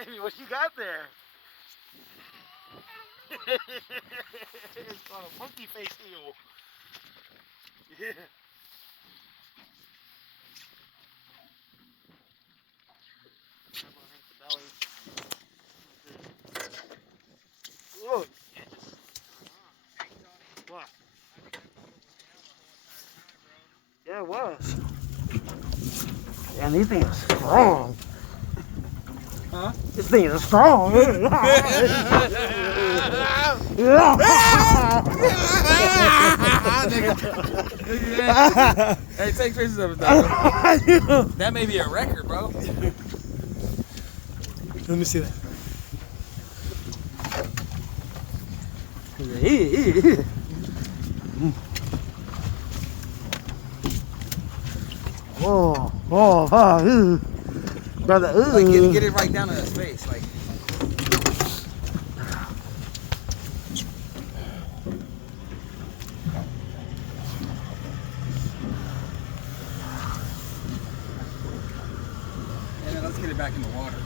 Ivy, what you got there? It's called a monkey face eel. Yeah. Look. What? Yeah, it was. And these things are strong. Huh? This thing is strong. Hey, take pictures of it though. That may be a record, bro. Let me see that. Oh, brother, Like get it right down to his face, like. And then let's get it back in the water.